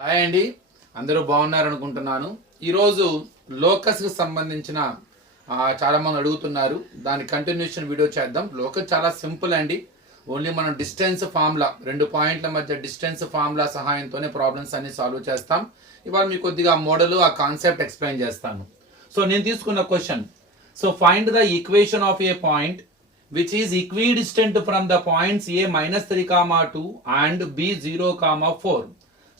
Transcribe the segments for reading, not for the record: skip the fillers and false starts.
Hi అండి, అందరూ బాగున్నారు అనుకుంటున్నాను. ఈరోజు లోకస్కి సంబంధించిన చాలా మంది అడుగుతున్నారు, దాని కంటిన్యూషన్ వీడియో చేద్దాం. లోకస్ చాలా సింపుల్ అండి. ఓన్లీ మనం డిస్టెన్స్ ఫార్ములా, రెండు పాయింట్ల మధ్య డిస్టెన్స్ ఫార్ములా సహాయంతోనే ప్రాబ్లమ్స్ అన్ని సాల్వ్ చేస్తాం. ఇవాళ మీకు కొద్దిగా మోడల్, ఆ కాన్సెప్ట్ ఎక్స్ప్లెయిన్ చేస్తాను. సో నేను తీసుకున్న question, so find the equation of A point which is equidistant from the points a minus 3 comma 2 and b 0 comma 4.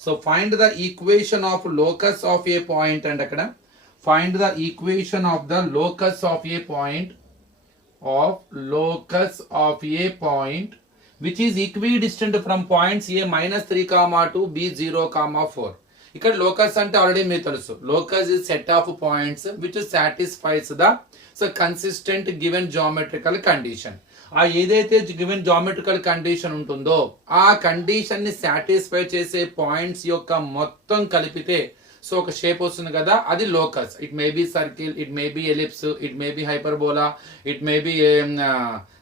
So find the equation of locus of a point and akkada find the equation of the locus of a point which is equidistant from points a minus 3 comma 2 b 0 comma 4. ఇక్కడ locus అంటే already మీకు తెలుసు. Locus is set of points which satisfies the consistent given geometrical condition. ఆ ఏదైతే given geometrical condition ఉంటుందో ఆ condition ని satisfy చేసే పాయింట్స్ యొక్క మొత్తం కలిపితే సో ఒక షేప్ వస్తుంది కదా, అది locus. It may be circle, it may be ellipse, it may be hyperbola, it may be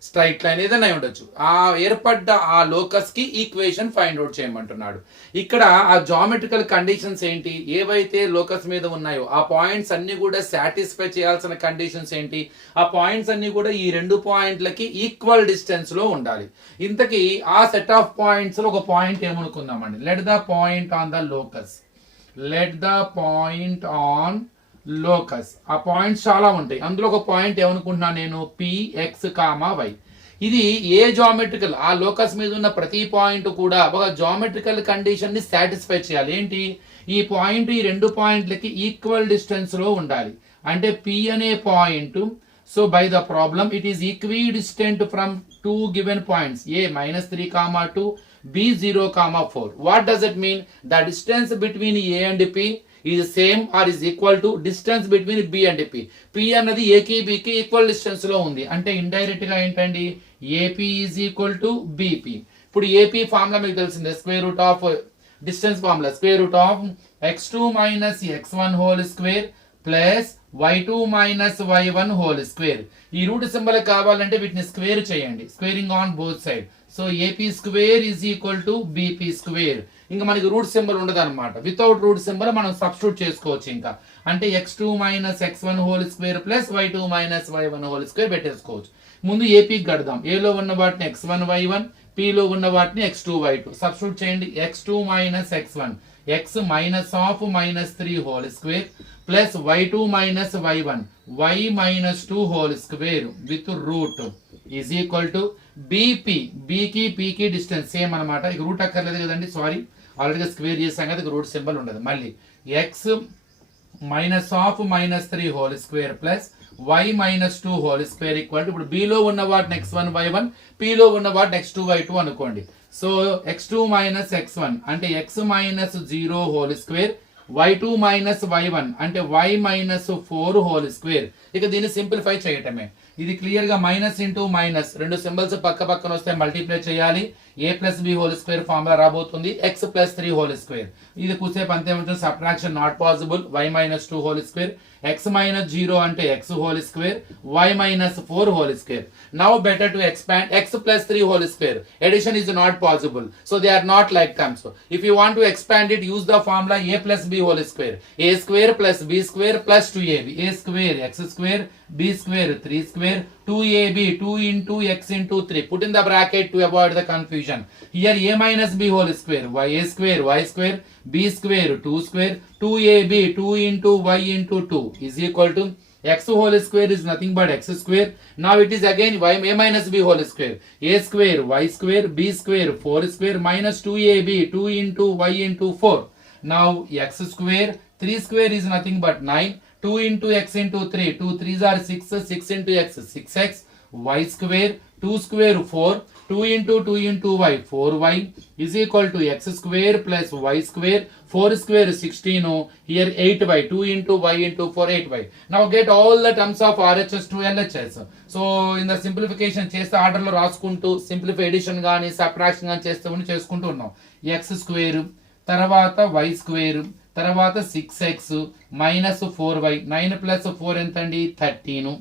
straight line, ఏదైనా ఉండొచ్చు. ఆ ఏర్పడ్డ ఆ లోకస్ కి ఈక్వేషన్ ఫైండ్ అవుట్ చేయమంటున్నాడు. ఇక్కడ ఆ జామెట్రికల్ కండిషన్స్ ఏంటి, ఏవైతే లోకస్ మీద ఉన్నాయో ఆ పాయింట్స్ అన్ని కూడా సాటిస్ఫై చేయాల్సిన కండిషన్స్ ఏంటి, ఆ పాయింట్స్ అన్ని కూడా ఈ రెండు పాయింట్లకి ఈక్వల్ డిస్టెన్స్ లో ఉండాలి. ఇంతకీ ఆ సెట్ ఆఫ్ పాయింట్స్ లో ఒక పాయింట్ ఏమనుకుందామండి, let the point on the locus. Let the point on locus. ఆ పాయింట్స్ చాలా ఉంటాయి, అందులో ఒక పాయింట్ ఏమనుకుంటున్నా నేను, పిఎక్స్ కామా వై. ఇది ఏ జామెట్రికల్, ఆ లోకస్ మీద ఉన్న ప్రతి పాయింట్ కూడా ఒక జామెట్రికల్ కండిషన్ ని సాటిస్ఫై చేయాలి. ఏంటి, ఈ పాయింట్ ఈ రెండు పాయింట్లకి ఈక్వల్ డిస్టెన్స్ లో ఉండాలి. అంటే పి అనే point, so by the problem it is equidistant from two given points a minus 3 comma 2 b 0 comma 4. What does it mean? The distance between a and p is same or is equal to distance between b and p. p అన్నది a కి b కి equal distance లో ఉంది. అంటే indirect గా ఏంటండి, ap is equal to bp. ఇప్పుడు ap formula మీకు తెలిసిందే, square root of distance formula, square root of x2 minus x1 whole square plus y2 minus y1 whole square. ఈ రూట్ సింబల్ కావాలంటే వీటిని స్క్వేర్ చేయండి, squaring on both side. So AP square is equal to BP square. ఇంకా మనకి route symbol ఉండదు అనమాట. Without route symbol మనం substitute చేసుకోవచ్చు. ఇంకా అంటే x2 minus x1 whole square plus y2 minus y1 whole square పెట్టేసుకోవచ్చు. ముందు ఏపీకి కడదాం. ఏలో ఉన్న వాటిని x1 y1, పీలో ఉన్న వాటిని x2 y2 సబ్స్టిట్యూట్ చేయండి. x2 minus x1 x minus of minus 3 whole square plus y2 minus y1 y minus 2 whole square with root is equal to BP. బీకి పీకి డిస్టెన్స్ సేమ్ అనమాట. ఇక రూట్ అక్కర్లేదు కదండి, sorry, ఆల్రెడీగా square చేసాం కదా, ఇక రూట్ సింబల్ ఉండదు. మళ్ళీ x minus of minus 3 whole square plus y minus 2 whole square equal to, ఇప్పుడు బీలో ఉన్న వాటిని x1 y1, పీలో ఉన్న వాటిని x2 y2 అనుకోండి. సో x2 మైనస్ x1 అంటే x minus 0 whole square, y2 minus y1 అంటే y మైనస్ 4 హోల్ స్క్వేర్. ఇక దీన్ని సింప్లిఫై చేయటమే. ఇది క్లియర్ గా మైనస్ ఇంటూ మైనస్, రెండు సింబల్స్ పక్క పక్కన వస్తే మల్టిప్లై చేయాలి. a plus b whole square formula రాబోతుంది, x ప్లస్ 3 హోల్ స్క్వేర్. ఇది కూసేపు అంతే ఉంటుంది, subtraction not possible. y minus 2 whole square, x minus 0 అంటే x whole square, y minus 4 whole square. Now better to expand x plus 3 whole square. Addition is not possible, so they are not like terms. If you want to expand it, use the formula a plus b whole square. a square plus b square plus 2ab. a square x square b square 3 square 2ab 2 into x into 3. Put in the bracket to avoid the confusion. Here a minus b whole square, a square y square, b square 2 square, 2ab 2 into y into 2 is equal to x whole square is nothing but x square. Now it is again y a minus b whole square, a square y square b square 4 square minus 2ab 2 into y into 4. Now x square, 3 square is nothing but 9, 2 into x into 3, 2 3s are 6, 6 into x 6x, y square 2 square 4, 2 into 2 into y 4y is equal to x square plus y square, 4 square 16, here 8y, 2 into y into 4 8y. Now get all the terms of RHS to LHS. So in the simplification చేస్తే order లో రాసుకుంటూ simplify edition గానీ subtraction గానీ చేస్తే చేసుకుంటూ ఉన్నాం. x square తర్వాత y square తర్వాత 6x మైనస్ 4y, 9 ప్లస్ 4 ఎంత అండి 13.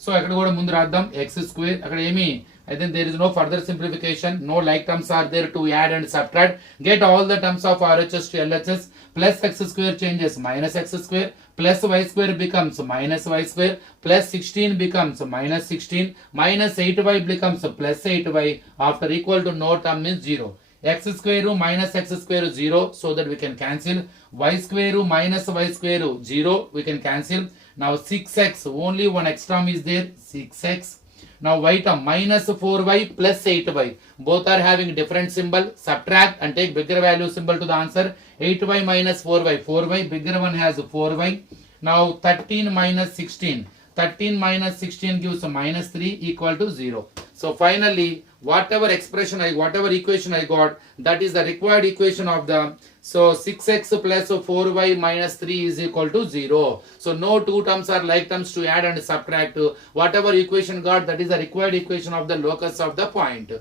సో అక్కడ కూడా ముందు రాద్దాం x స్క్వేర్, అక్కడ ఏమి I think there is no further simplification. No like terms are there to add and subtract. Get all the terms of RHS to LHS. Plus x square changes minus x square. Plus y square becomes minus y square. Plus 16 becomes minus 16. Minus 8y becomes plus 8y. After equal to no term means 0. X square minus x square 0, so that we can cancel. Y square minus y square 0, we can cancel. Now 6x, only one x term is there, 6x. Now y term minus 4y plus 8y. Both are having different symbol. Subtract and take bigger value symbol to the answer. 8y minus 4y. 4y, bigger one has 4y. Now 13 minus 16. 13 minus 16 gives minus 3 equal to 0. So finally, whatever equation I got, that is the required equation of the, so 6x plus 4y minus 3 is equal to 0. So no two terms are like terms to add and subtract. Whatever equation got, that is the required equation of the locus of the point.